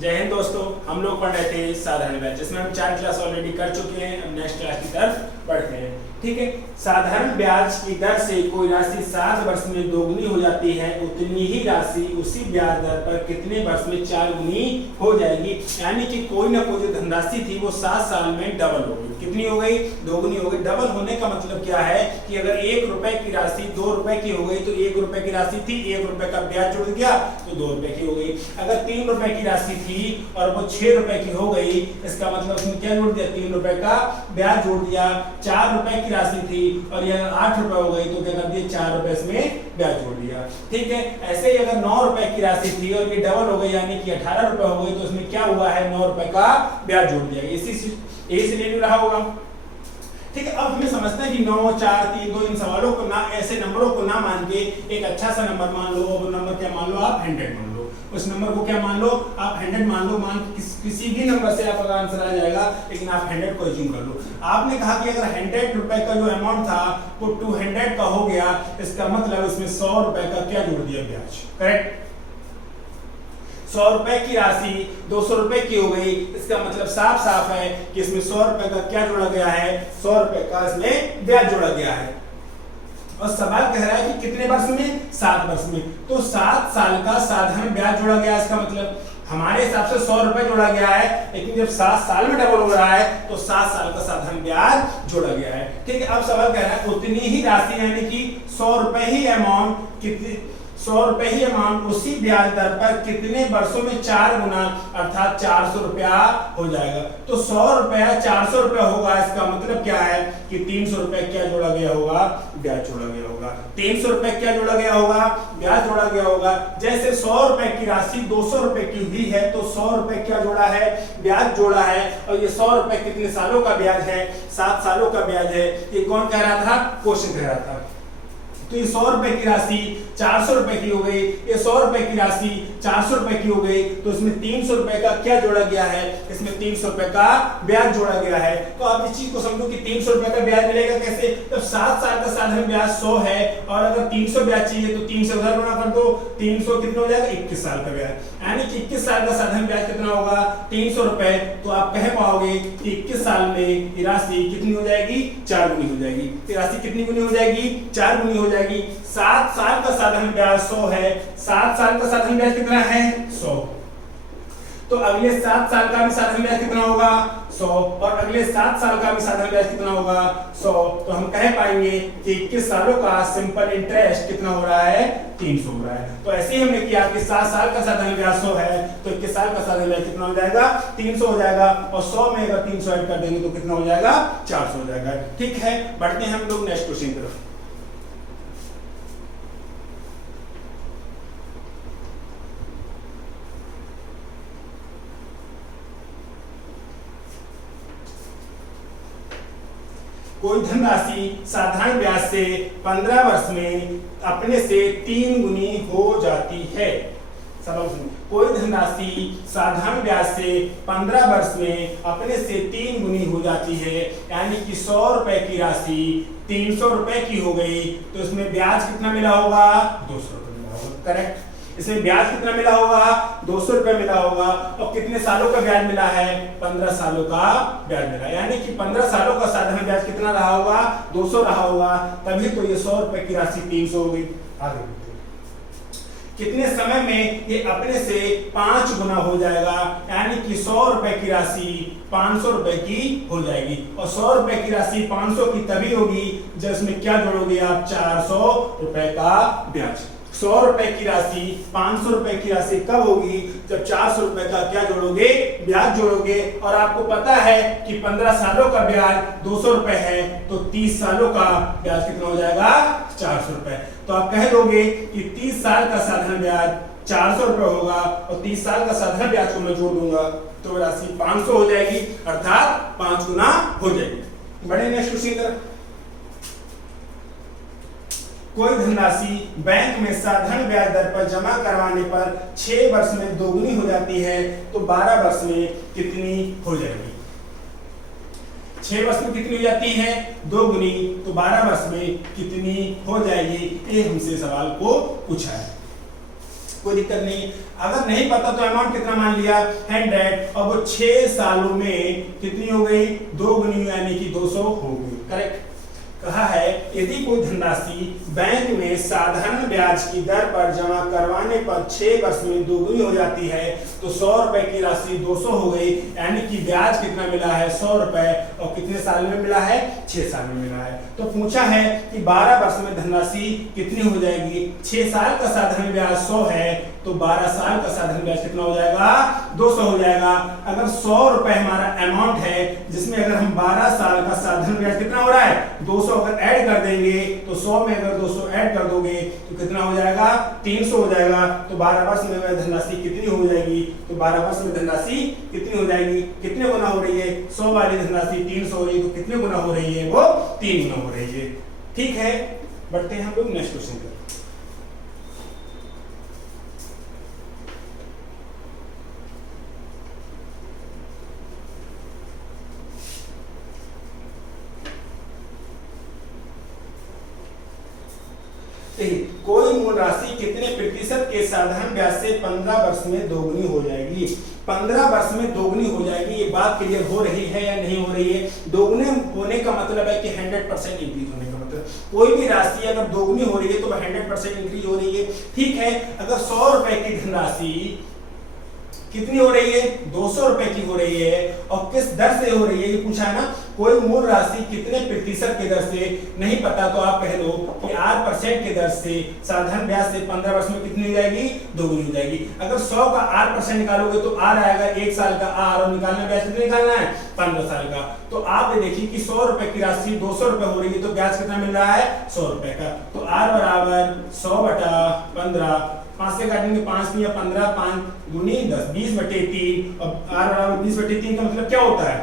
जय हिंद दोस्तों, हम लोग पढ़ रहे थे साधारण ब्याज, जिसमें हम 4 क्लास ऑलरेडी कर चुके हैं। अब नेक्स्ट क्लास की तरफ बढ़ते हैं। ठीक है, साधारण ब्याज की दर से कोई राशि 7 वर्ष में दोगुनी हो जाती है, उतनी ही राशि उसी ब्याज दर पर कितने वर्ष में 4 गुनी हो जाएगी। यानी कि कोई ना कोई जो धनराशि थी वो 7 साल में डबल हो गई। कितनी हो गई? दोगुनी हो गई। डबल होने का मतलब क्या है कि अगर 1 रुपए की राशि 2 रुपए की हो गई तो 1 रुपए की राशि थी, 1 रुपए का ब्याज जुड़ गया तो 2 रुपए की हो गई। अगर 3 रुपए की राशि थी और वो 6 रुपए की हो गई, इसका मतलब उसमें क्या जोड़ दिया? 3 रुपए का ब्याज जोड़ दिया। 4 रुपए की राशि थी और यह 8 रुपए हो गई तो क्या कर दिया? 4 रुपए इसमें ब्याज जोड़ दिया। ठीक है, ऐसे ही अगर 9 रुपए की राशि थी और ये डबल हो गई यानी कि 18 रुपए हो गई तो इसमें क्या हुआ है? 9 रुपए का ब्याज जोड़ दिया। इसी से ले रहा होगा। ठीक है, अब हमें समझते हैं कि 9, 4, 3, 2 इन सवालों को ना, ऐसे नंबरों को ना मान के एक अच्छा सा नंबर मान लो। वो नंबर क्या मान लो? आप 100 मान लो। उस नंबर को क्या मान लो? आप 100 मान लो। मान किसी भी नंबर से आपका आंसर आ जाएगा, लेकिन आप 100 को अज्यूम कर लो। आपने कहा कि अगर 100 रुपए का जो अमाउंट था वो 200 का हो गया, इसका मतलब इसमें 100 रुपए का क्या जोड़ दिया? ब्याज। करेक्ट। 100 रुपए की राशि 200 रुपए की हो गई, इसका मतलब साफ साफ है कि इसमें 100 रुपए का क्या जोड़ा गया है? 100 रुपए का इसमें ब्याज जोड़ा गया है। और सवाल कह रहा है कि कितने वर्ष में? 7 वर्ष में। तो 7 साल का साधारण ब्याज जोड़ा गया। इसका मतलब हमारे हिसाब से 100 रुपए जोड़ा गया है, लेकिन जब 7 साल में डबल हो रहा है तो 7 साल का साधारण ब्याज जोड़ा गया है। ठीक है, अब सवाल कह रहा है उतनी ही राशि यानी कि 100 रुपए ही अमाउंट, कितनी 100 रुपए ही अमाउंट उसी ब्याज दर पर कितने वर्षों में 4 गुना अर्थात 400 रुपया हो जाएगा। तो 100 रुपया 400 रुपया होगा, इसका मतलब क्या है कि 300 रुपए क्या जोड़ा गया होगा? ब्याज जोड़ा गया होगा। 300 रुपए क्या जोड़ा गया होगा? ब्याज जोड़ा गया होगा। जैसे 100 रुपए की राशि 200 रुपए की हुई है तो 100 रुपए क्या जोड़ा है? ब्याज जोड़ा है। और ये 100 रुपए कितने सालों का ब्याज है? 7 सालों का ब्याज है। ये कौन कह रहा था? क्वेश्चन कह रहा था। तो ये 100 रुपए की राशि 400 रुपए की हो गई, ये 100 रुपए की राशि 400 रुपए की हो गई, तो इसमें 300 रुपए का क्या जोड़ा गया है? इसमें 300 रुपए का ब्याज जोड़ा गया है। तो आप इस चीज को समझो कि 300 रुपए का ब्याज मिलेगा कैसे? जब 7 साल का साधारण ब्याज 100 है और अगर 300 ब्याज चाहिए तो 3 से उधर गुणा कर दो। 300 कितना हो जाएगा? 21 साल का ब्याज। यानी कि 21 साल का साधारण ब्याज कितना होगा? 300 रुपए। तो आप कह पाओगे कि 21 साल में ये राशि कितनी हो जाएगी? 4 गुनी हो जाएगी। ये राशि कितनी गुनी हो जाएगी? 4 गुनी हो जाएगी। 7 साल का साधारण ब्याज 100 है। 7 साल का साधारण ब्याज कितना है? 100। तो अगले 7 साल का भी साधारण ब्याज कितना होगा? 100। और अगले 7 साल का भी साधारण ब्याज कितना होगा? 100। तो हम कह पाएंगे कि 21 सालों का सिंपल इंटरेस्ट कितना हो रहा है? 300 हो रहा है। तो ऐसे ही हमने किया कि 7 साल का साधारण ब्याज 100 है तो 21 साल का साधारण ब्याज कितना हो जाएगा? 300 हो जाएगा। और 100 में अगर 300 ऐड कर देंगे तो कितना हो जाएगा? 400 हो जाएगा। ठीक है, बढ़ते हैं हम लोग नेक्स्ट क्वेश्चन की तरफ। कोई धनराशि साधारण ब्याज से 15 वर्ष में अपने से 3 गुनी हो जाती है। सवाल सुनिए, कोई धनराशि साधारण ब्याज से 15 वर्ष में अपने से 3 गुनी हो जाती है, यानी कि 100 रुपए की राशि 300 रुपए की हो गई, तो इसमें ब्याज कितना मिला होगा? 200 रुपए मिला होगा। करेक्ट। इसमें ब्याज कितना मिला होगा? 200 रुपए मिला होगा। और कितने सालों का ब्याज मिला है? 15 सालों का ब्याज मिला। यानी कि 15 सालों का साधारण ब्याज कितना रहा होगा? 200 रहा होगा। तभी तो ये 100 रुपए की राशि 300 हो गई। आगे कितने समय में ये अपने से 5 गुना हो जाएगा? यानी कि 100 रुपए की राशि 500 रुपए की हो जाएगी। और 100 रुपए की राशि 500 की तभी होगी जब इसमें क्या जोड़ोगे आप? 400 रुपए का ब्याज। 100 रुपए की राशि 500 रुपए की राशि कब होगी? जब 400 रुपए का क्या जोड़ोगे? ब्याज जोड़ोगे। और आपको पता है कि 15 सालों का ब्याज 200 रुपए है, तो 30 सालों का ब्याज कितना हो जाएगा? 400 रुपए। तो आप कह दोगे कि 30 साल का साधारण ब्याज 400 रुपए होगा और 30 साल का साधारण ब्याज को मैं जोड़ दूंगा तो राशि 500 हो जाएगी, अर्थात 5 गुना हो जाएगी। बड़े नेक्स्ट क्वेश्चन की तरफ। कोई धनराशि बैंक में साधारण ब्याज दर पर जमा करवाने पर 6 वर्ष में दोगुनी हो जाती है, तो 12 वर्ष में कितनी हो जाएगी? 6 वर्ष में कितनी हो जाती है? 2 गुनी। तो 12 वर्ष में कितनी हो जाएगी? ये हमसे सवाल को पूछा है। कोई दिक्कत नहीं। अगर नहीं पता तो अमाउंट कितना मान लिया 100 और वो 6 सालों में कितनी हो गई 2 गुनी यानी कि 200 हो गई। करेक्ट। कहा है यदि कोई धनराशि बैंक में साधारण ब्याज की दर पर जमा करवाने पर 6 वर्ष में दोगुनी हो जाती है तो 100 रुपए की राशि 200 हो गई, यानी कि ब्याज कितना मिला है 100 रुपए और कितने साल में मिला है 6 साल में मिला है। तो पूछा है कि 12 वर्ष में धनराशि कितनी हो जाएगी। 6 साल का साधारण ब्याज 100 है तो 12 साल का साधारण ब्याज कितना हो जाएगा 200 हो जाएगा। अगर 100 रुपए हमारा अमाउंट है जिसमें अगर हम 12 साल का साधारण ब्याज कितना हो रहा है 200 अगर ऐड कर देंगे तो 100 में अगर 200 ऐड कर दोगे तो कितना हो जाएगा 300 हो जाएगा। तो 12 वर्ष में धनराशि कितनी हो जाएगी, तो 12 वर्ष में धनराशि कितनी हो जाएगी, कितने गुना हो रही है 100 वाली धनराशि 300 हो रही है तो कितने गुना हो रही है वो 3 गुना हो रही है। ठीक है, बढ़ते हैं हम लोग नेक्स्ट क्वेश्चन पर। कोई मूल राशि कितने प्रतिशत के साधारण ब्याज से 15 वर्ष में दोगुनी हो जाएगी। 15 वर्ष में दोगुनी हो जाएगी, ये बात क्लियर हो रही है या नहीं हो रही है। दोगुने होने का मतलब है कि 100% इंक्रीज होने का मतलब, कोई भी राशि अगर दोगुनी हो रही है तो 100% इंक्रीज हो रही है। ठीक है, अगर 100 रुपए की धनराशि कितनी हो रही है 200 रुपए की हो रही है और किस दर से हो रही है ये पूछा है ना। कोई मूल राशि कितने प्रतिशत के दर से नहीं पता तो आप कह लो कि 8% के दर से साधारण ब्याज से 15 वर्ष में कितनी हो जाएगी दोगुनी हो जाएगी। अगर 100 का 8% निकालोगे तो आर आएगा 1 साल का आर और निकालना ब्याज कितना निकालना है 15 साल का। तो आप देखिए कि 100 रुपए की राशि 200 रुपए हो रही है तो ब्याज कितना मिल रहा है 100 रुपए का। तो आर बराबर 100/15, 5 से काटेंगे 5 या 15, 5 दूनी 10, 20/3 और आर बराबर 20/3 का मतलब क्या होता है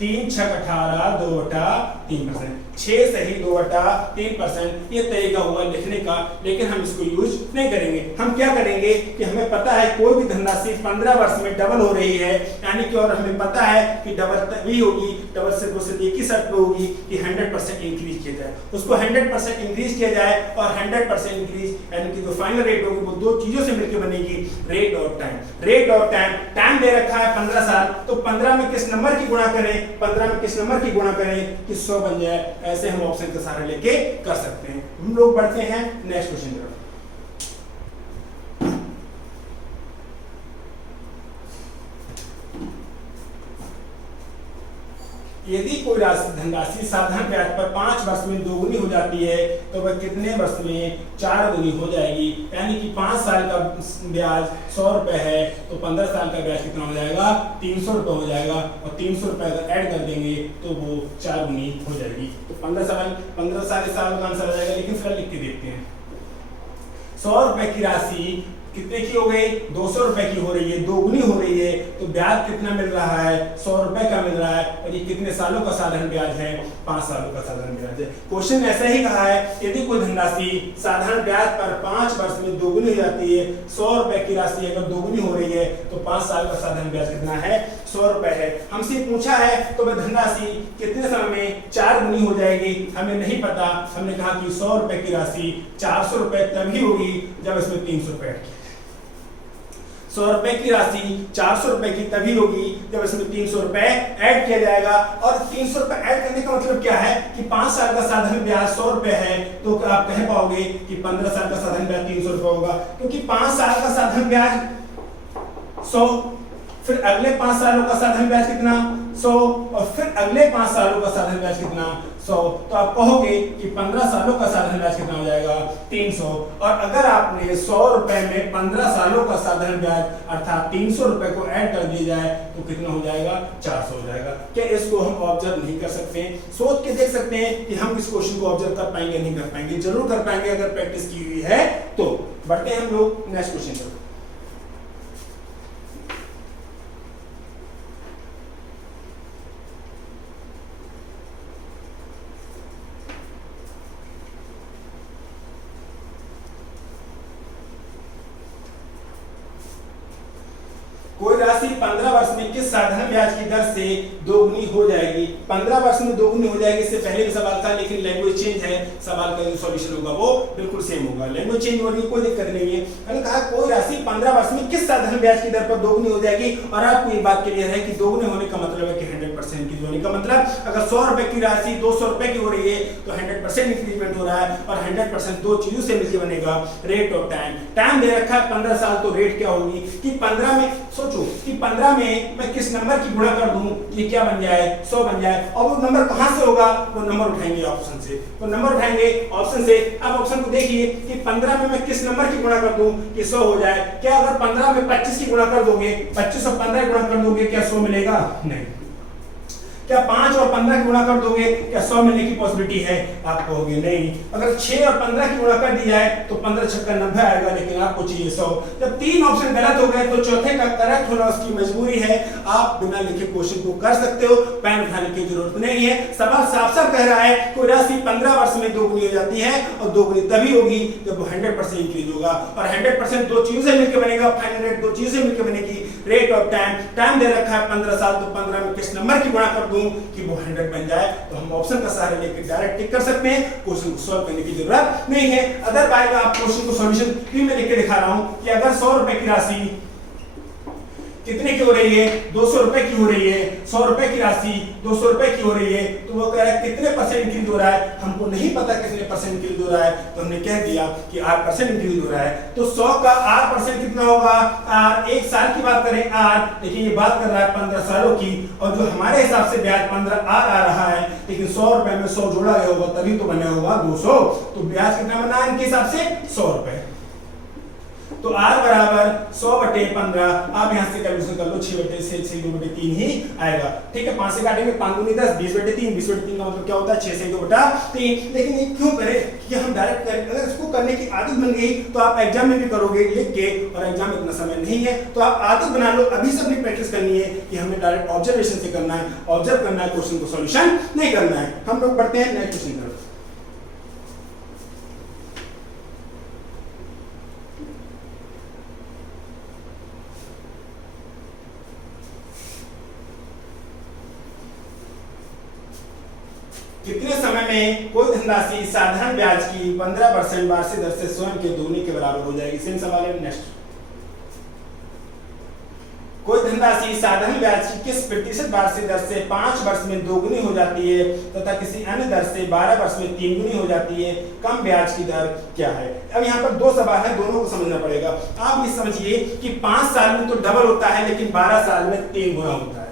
3 × 6 = 18, 2/3%, 6 सही 2/3%। ये तरीका हुआ लिखने का, लेकिन हम इसको यूज नहीं करेंगे। हम क्या करेंगे कि हमें पता है कोई भी धनराशि 15 वर्ष में डबल हो रही है, यानी कि और हमें पता है कि डबल तभी होगी, डबल से सिर्फ एक ही शर्त पे होगी कि 100% इंक्रीज किया जाए। उसको 100% इंक्रीज किया जाए और 100% इंक्रीज यानी कि जो फाइनल रेट होगी वो 2 चीजों से मिलकर बनेगी, रेट और टाइम। रेट और टाइम, टाइम दे रखा है 15 साल, तो 15 में किस नंबर की गुणा करें, 15 में किस नंबर की गुणा करें कि 100 बन जाए। ऐसे हम ऑप्शन का सहारा लेके कर सकते हैं। हम लोग बढ़ते हैं नेक्स्ट क्वेश्चन की तरफ। यदि कोई धनराशि साधारण ब्याज पर 5 वर्ष में दोगुनी हो जाती है तो वह कितने वर्ष में 4 गुनी हो जाएगी। यानी कि 5 साल का ब्याज 100 रुपए है तो 15 साल का ब्याज कितना हो जाएगा 300 रुपए हो जाएगा और 300 रुपए अगर ऐड कर देंगे तो वो 4 गुनी हो जाएगी। तो 15 साल का आंसर आ जाएगा, लेकिन फिर लिख के देखते हैं। 100 रुपए की राशि कितने की हो गई 200 रुपए की हो रही है, दोगुनी हो रही है, तो ब्याज कितना मिल रहा है 100 रुपए का मिल रहा है और ये कितने सालों का साधारण ब्याज है 5 सालों का साधारण ब्याज है। क्वेश्चन ऐसा ही कहा है यदि कोई धनराशि साधारण ब्याज पर 5 वर्ष में दोगुनी हो जाती है, 100 रुपए की राशि अगर दोगुनी हो रही है तो 5 साल का साधारण ब्याज कितना है 100 रुपए है। हमसे पूछा है तो वह धनराशि कितने समय में 4 गुनी हो जाएगी, हमें नहीं पता। हमने कहा कि 100 रुपए की राशि 400 रुपए तभी होगी जब इसमें 300 रुपए 100 रुपए की राशि 400 रुपए की तभी होगी जब इसमें 300 रुपए ऐड किया जाएगा। और 300 रुपए ऐड करने का मतलब क्या है कि 5 साल का साधारण ब्याज 100 रुपए है तो आप कह पाओगे कि 15 साल का साधारण ब्याज 300 रुपए होगा, क्योंकि 5 साल का साधारण ब्याज 100, फिर अगले 5 सालों का साधारण ब्याज कितना 100 और फिर अगले 5 सालों का साधारण ब्याज कितना 100। तो आप कहोगे कि 15 सालों का साधारण ब्याज कितना हो जाएगा 300। और अगर आपने 100 रुपए में 15 सालों का साधारण ब्याज अर्थात 300 रुपए को ऐड कर दिया जाए तो कितना हो जाएगा 400 हो जाएगा। क्या इसको हम ऑब्जर्व नहीं कर सकते हैं? सोच के देख सकते हैं कि हम इस क्वेश्चन को ऑब्जर्व कर पाएंगे नहीं कर पाएंगे। जरूर कर पाएंगे अगर प्रैक्टिस की हुई है तो। बढ़ते हैं हम लोग नेक्स्ट क्वेश्चन पर। कोई राशि 15 वर्ष में किस साधारण ब्याज की दर से दोगुनी हो जाएगी। 15 वर्ष में दोगुनी हो जाएगी, इससे पहले भी सवाल था लेकिन लैंग्वेज चेंज है, सवाल का जो सॉल्यूशन होगा वो बिल्कुल सेम होगा। लैंग्वेज चेंज होने की कोई दिक्कत नहीं है। मैंने कहा कोई राशि 15 वर्ष में किस साधारण ब्याज की दर पर दोगुनी हो जाएगी, और आपको ये बात क्लियर है कि दोगुनी होने का मतलब है कि 100% की होने का मतलब अगर 100 रुपए की राशि 200 रुपए की हो रही है तो 100% इंक्रीमेंट हो रहा है, और 100% दो चीजों से मिलकर बनेगा रेट ऑफ टाइम। टाइम दे रखा है 15 साल, तो रेट क्या होगी कि 15 में सोचो कि 15 में मैं किस नंबर की गुणा कर दूं कि क्या बन जाए 100 बन जाए, और वो नंबर कहां से होगा, वो नंबर उठाएंगे ऑप्शन से, तो नंबर उठाएंगे ऑप्शन से। अब ऑप्शन को देखिए कि 15 में मैं किस नंबर की गुणा कर दूं कि 100 हो जाए। क्या अगर 15 में 25 की गुणा कर दोगे, 25 और 15 गुणा कर दोगे क्या 100 मिलेगा? नहीं। क्या 5 और 15 की गुणा कर दोगे क्या 100 मिलने की पॉसिबिलिटी है? आप कहोगे नहीं। अगर 6 और 15 की गुणा कर दी जाए तो 15 छक्का 90 आएगा, लेकिन आपको चाहिए 100। जब तीन ऑप्शन गलत हो गए तो चौथे का करेक्ट होना उसकी मजबूरी है। आप बिना लिखे क्वेश्चन को कर सकते हो, पेन उठाने की जरूरत नहीं है। सवाल साफ साफ कह रहा है कोई राशि 15 वर्ष में दोगुनी हो जाती है, और दोगुनी तभी होगी जब वो 100% इंक्रीज होगा, और 100% दो चीजों से मिलकर बनेगा। फाइनल रेट दो चीजों से मिलकर बनेगी, रेट ऑफ टाइम। टाइम दे रखा है 15 साल, तो 15 में किस नंबर की गुणा कर दूं कि वो 100 बन जाए, तो हम ऑप्शन का सहारा लेकर डायरेक्ट टिक कर सकते हैं। क्वेश्चन को सॉल्व करने की जरूरत नहीं है। अदरवाइज आप क्वेश्चन को सॉल्यूशन भी मैं लिख के दिखा रहा हूं कि अगर 100 रुपए की राशि कितने की हो रही है, 200 रुपए की हो रही है, 100 रुपए की राशि 200 रुपए की हो रही है, तो वो कह रहा है कितने परसेंट इंक्रीज हो रहा है। हमको नहीं पता कितने परसेंट इंक्रीज हो रहा है, तो हमने कह दिया कि 8% इंक्रीज हो रहा है। तो 100 का 8% कितना होगा? आर। एक साल की बात करें आर, लेकिन ये बात कर रहा है 15 सालों की, और जो हमारे हिसाब से ब्याज 15 आर आ रहा है, लेकिन 100 रुपए में 100 जोड़ा गया होगा तभी तो बना होगा 200। तो ब्याज कितना बना है इनके हिसाब से? 100 रुपए। तो r बराबर 100/15। आप यहां से कैलकुलेशन कर लो, 6/6 ही आएगा। ठीक है, 5 से काटेंगे 5 दूनी 10, 20/3। 20/3 का मतलब क्या होता है? 6 से 2/3। लेकिन ये क्यों करें कि हम डायरेक्ट करें? अगर इसको करने की आदत बन गई तो आप एग्जाम में भी करोगे लिख के, और एग्जाम में इतना समय नहीं है, तो आप आदत बना लो। अभी से अपनी प्रैक्टिस करनी है कि हमें डायरेक्ट ऑब्जर्वेशन से करना है, ऑब्जर्व करना है, क्वेश्चन को सॉल्यूशन नहीं करना है। हम लोग बढ़ते हैं नेक्स्ट क्वेश्चन की तरफ। कितने समय में कोई धनराशि साधारण ब्याज की 15% वार्षिक दर से स्वयं के दोगुनी के बराबर हो जाएगी? सेम सवाल है। नेक्स्ट, कोई धनराशि साधारण ब्याज की किस प्रतिशत वार्षिक दर से 5 वर्ष में दोगुनी हो जाती है तथा किसी अन्य दर से 12 वर्ष में 3 गुनी हो जाती है? कम ब्याज की दर क्या है? अब यहाँ पर दो सवाल है, दोनों को समझना पड़ेगा। आप ये समझिए कि 5 साल में तो डबल होता है, लेकिन 12 साल में 3 गुना होता है।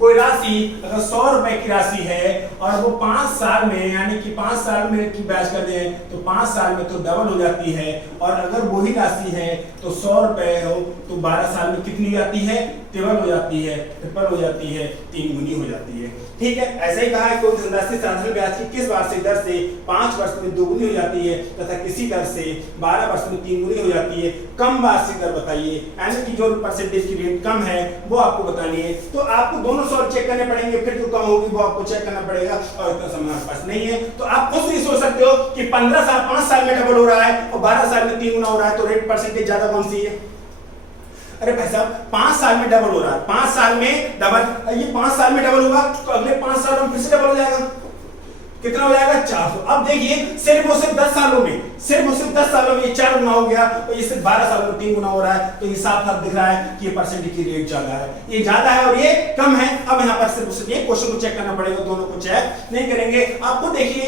कोई राशि अगर 100 रुपए की राशि है और वो 5 साल में, यानी कि 5 साल में की ब्याज कर दें तो 5 साल में तो डबल हो जाती है, और अगर वही राशि है तो 100 रुपए हो तो 12 साल में कितनी हो जाती है? ट्रिपल हो जाती है, ट्रिपल हो जाती है, 3 गुनी हो जाती है। ठीक है, ऐसे ही कहा है कोई धनराशि साधारण ब्याज की किस वार्षिक दर से 5 वर्ष में दोगुनी हो जाती है तथा किसी दर से 12 वर्ष में 3 गुनी हो जाती है? कम वार्षिक दर बताइए, यानी कि जो परसेंटेज की रेट कम है वो आपको बतानी है। तो आपको दोनों सॉल्व चेक करने पड़ेंगे, फिर जो कम होगी वो आपको चेक करना पड़ेगा, और इतना समय आपके पास नहीं है। तो आप खुद नहीं सोच सकते हो कि 5 साल में डबल हो रहा है और 12 साल में 3 गुना हो रहा है, तो रेट परसेंटेज ज्यादा कौन सी है? अरे भाई साहब, 5 साल में डबल हो रहा है, 5 साल में डबल, ये 5 साल में डबल होगा तो अगले 5 साल में फिर से डबल हो जाएगा। कितना हो जाएगा? 400। अब देखिए सिर्फ 10 सालों में, सिर्फ 10 सालों में ये 4 गुना हो गया, तो ये सिर्फ 12 सालों में 3 गुना हो रहा है। तो ये साफ साफ दिख रहा है कि ये परसेंटेज की रेट ज्यादा है, ये ज्यादा है और ये कम है। अब यहाँ पर सिर्फ ये क्वेश्चन को चेक करना पड़ेगा, दोनों को चेक नहीं करेंगे। आपको देखिए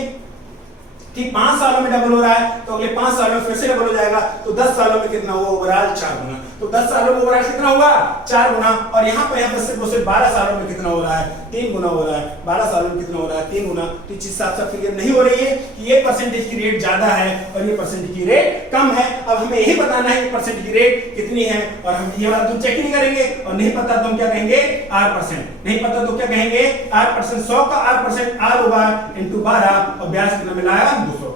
कि 5 सालों में डबल हो रहा है, तो अगले 5 सालों में फिर से डबल हो जाएगा, तो 10 सालों में कितना हुआ? ओवरऑल 4 गुना। तो 10 सालों में ओवरऑल कितना हुआ? 4 गुना। और यहाँ पर सिर्फ 12 सालों में कितना हो रहा है? 3 गुना हो रहा है। 12 सालों में कितना हो रहा है? 3 गुना। तो चीज साफ साफ क्लियर नहीं हो रही है कि ये परसेंटेज की रेट ज्यादा है और ये परसेंटेज की रेट कम है। अब हमें यही बताना है कि परसेंटेज की रेट कितनी है, और हम ये वाला तो चेक नहीं करेंगे, और नहीं पता तो हम क्या कहेंगे? R%। नहीं पता तो क्या कहेंगे? R%। 100 का R% R होगा इंटू 12, और ब्याज कितना मिला है? 200।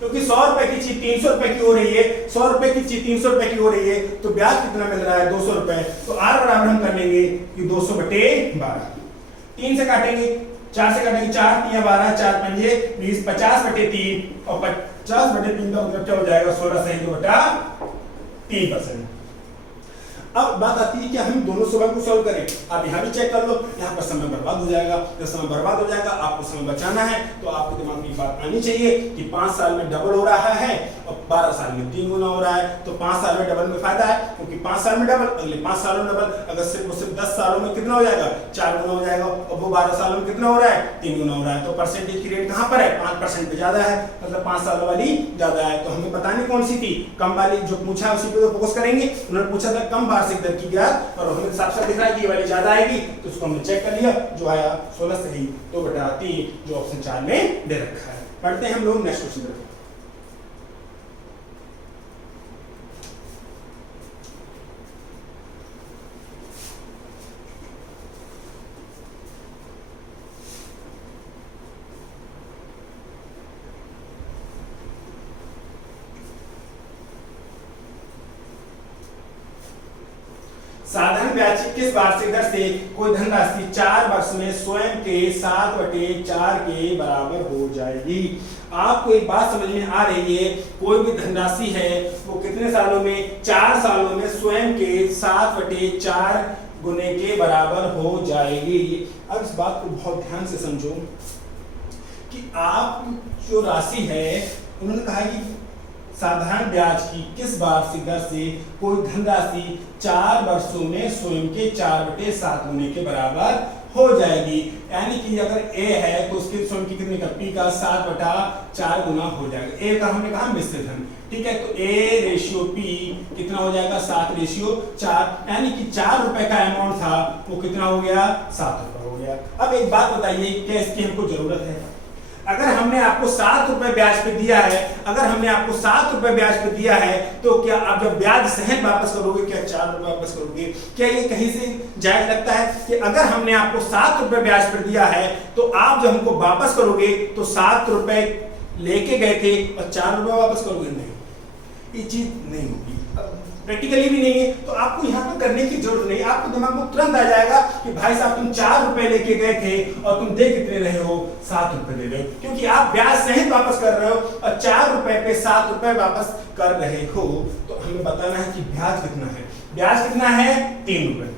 क्योंकि 100 रुपए की चीज 300 रुपए की हो रही है, 100 रुपए की चीज 300 रुपए की हो रही है, तो ब्याज कितना मिल रहा है? 200 रुपए। तो R बराबर हम कर लेंगे कि 200/12। 3 से काटेंगे, 4 से काटेंगे, 4 3 12, 4 पंजे 20, 50/3, और 50/3 का मतलब क्या हो जाएगा? 16 सही 2/3%। अब बात आती है कि हम दोनों सवाल को सॉल्व करें। आप यहाँ भी चेक कर लो, यहाँ पर समय बर्बाद हो जाएगा। जब समय बर्बाद हो जाएगा, आपको समय बचाना है, तो आपके दिमाग में बात आनी चाहिए कि 5 साल में डबल हो रहा है और 12 साल में 3 गुना हो रहा है, तो 5 साल में डबल में फायदा है, क्योंकि 5 साल में डबल, अगले 5 सालों में डबल। अगर सिर्फ 10 सालों में कितना हो जाएगा, 4 गुना हो जाएगा, और वो 12 सालों में कितना हो रहा है, 3 गुना हो रहा है। तो परसेंटेज की रेट कहाँ पर है, 5% पे ज्यादा है, मतलब 5 सालों वाली ज्यादा है। तो हमें बतानी कौन सी थी, कम वाली जो पूछा उसी पे फोकस करेंगे। उन्होंने पूछा था कम वार्षिक दर की ब्याज, और हमें साफ साफ दिख रहा है कि ये वाली ज्यादा आएगी, तो उसको हमने चेक कर लिया, जो आया 16 सही 2/3, जो ऑप्शन 4 में दे रखा है। पढ़ते हैं हम लोग नेक्स्ट क्वेश्चन। साधारण ब्याज की किस वार्षिक दर से कोई धनराशि 4 वर्ष में स्वयं के 7/4 के बराबर हो जाएगी। आपको एक बात समझ में आ रही है, कोई भी धनराशि है वो कितने सालों में, 4 सालों में स्वयं के 7/4 गुने के बराबर हो जाएगी। अब इस बात को बहुत ध्यान से समझो कि आप जो राशि है, उन्होंने कहा कि साधारण ब्याज की किस वार्षिक दर से कोई धनराशि 4 वर्षों में स्वयं के 4/7 गुने के बराबर हो जाएगी। यानी कि अगर ए है तो उसके स्वयं की कितनी का, पी का 7/4 गुना हो जाएगा। ए का हमने कहा मिश्र धन, ठीक है, तो ए रेशियो पी कितना हो जाएगा, 7/4, यानी कि 4 रुपए का अमाउंट था वो कितना हो गया, 7 रुपए हो गया। अब एक बात बताइए, क्या इसकी हमको जरूरत है? अगर हमने आपको 7 रुपए ब्याज पे दिया है, अगर हमने आपको 7 रुपए ब्याज पे दिया है, तो क्या आप जब ब्याज सहित वापस करोगे, क्या 4 रुपए वापस करोगे? क्या ये कहीं से जायज लगता है कि अगर हमने आपको 7 रुपए ब्याज पे दिया है, तो आप जब हमको वापस करोगे तो 7 रुपए लेके गए थे और 4 रुपए वापस करोगे? नहीं, ये चीज नहीं होगी, प्रैक्टिकली भी नहीं है। तो आपको यहाँ पर करने की जरूरत नहीं, आपको दिमाग में तुरंत आ जाएगा कि भाई साहब तुम 4 रुपए लेके गए थे और तुम दे कितने रहे हो, 7 रुपए दे रहे हो, क्योंकि आप ब्याज सहित वापस कर रहे हो और 4 रुपए पे 7 रुपए वापस कर रहे हो। तो हमें बताना है कि ब्याज कितना है। ब्याज कितना है, 3 रुपए।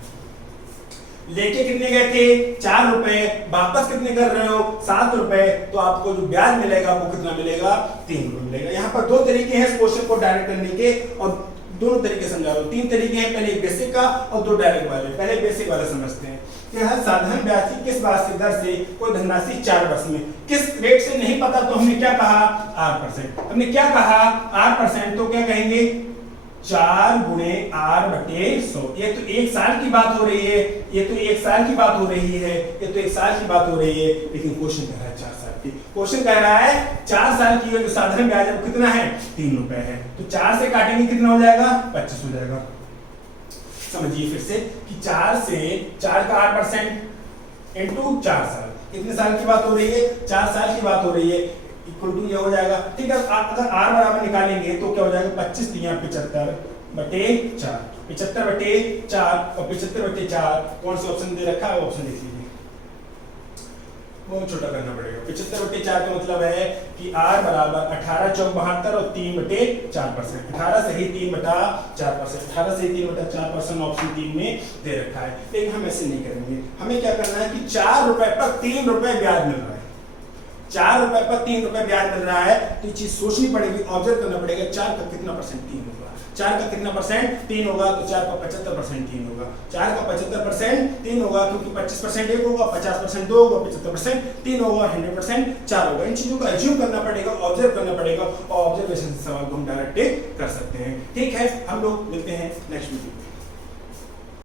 लेके कितने गए थे, 4 रुपए, वापस कितने कर रहे हो, 7 रुपए, तो आपको जो ब्याज मिलेगा वो कितना मिलेगा, 3 रुपए मिलेगा। यहाँ पर 2 तरीके हैं इस क्वेश्चन को डायरेक्ट करने के, और दोनों तरीके समझा रहा हूं। 3 तरीके हैं, पहले बेसिक का और 2 डायरेक्ट वाले। पहले बेसिक वाला समझते हैं कि हर साधारण ब्याज की किस वार्षिक दर से कोई धनराशि 4 वर्ष में, किस रेट से नहीं पता, तो हमने क्या कहा, 8%। हमने क्या कहा, 8%, तो क्या कहेंगे, 4 गुणे R/100। ये तो 1 साल की बात हो रही है, ये तो 1 साल की बात हो रही है, ये तो 1 साल की बात हो रही है, लेकिन क्वेश्चन कह रहा है 4 साल की। क्वेश्चन कह रहा है 4 साल की जो साधारण ब्याज है कितना है, 3 रुपए है, तो 4 से काटेंगे कितना हो जाएगा, 25 हो जाएगा। समझिए फिर से कि 4 से 4 का 8% इंटू 4 साल, कितने साल की बात हो रही है, 4 साल की बात हो रही है, इक्वल टू ये हो जाएगा। ठीक है, अगर r बराबर निकालेंगे तो क्या हो जाएगा, 25 3 75/4, 75/4 और 75/4 कौन सा ऑप्शन दे रखा है, वो ऑप्शन देख लीजिए, बहुत छोटा करना पड़ेगा। 75/4 का मतलब है कि r बराबर 18 चौक 72 और 3/4%, 18 से ही 3/4%, 18 से ही 3/4% ऑप्शन 3 में दे रखा है। लेकिन हम ऐसे नहीं करेंगे, हमें क्या करना है कि 4 रुपए पर 3 रुपए ब्याज मिल रहा है, 4 रुपए पर 3 रुपए ब्याज मिल रहा है, तो ये चीज सोचनी पड़ेगी, ऑब्जर्व करना पड़ेगा, 4 का कितना परसेंट 3 होगा, 4 का कितना परसेंट 3 होगा, तो 4 का 75% 3 होगा, 4 का 75% 3 होगा, क्योंकि 25% 1 होगा, 50% 2 होगा, 75% 3 होगा, 100% 4 होगा। इन चीजों को अज्यूम करना पड़ेगा, ऑब्जर्व करना पड़ेगा, और ऑब्जर्वेशन से सवाल को हम डायरेक्ट कर सकते हैं। ठीक है, हम लोग मिलते हैं नेक्स्ट वीडियो में।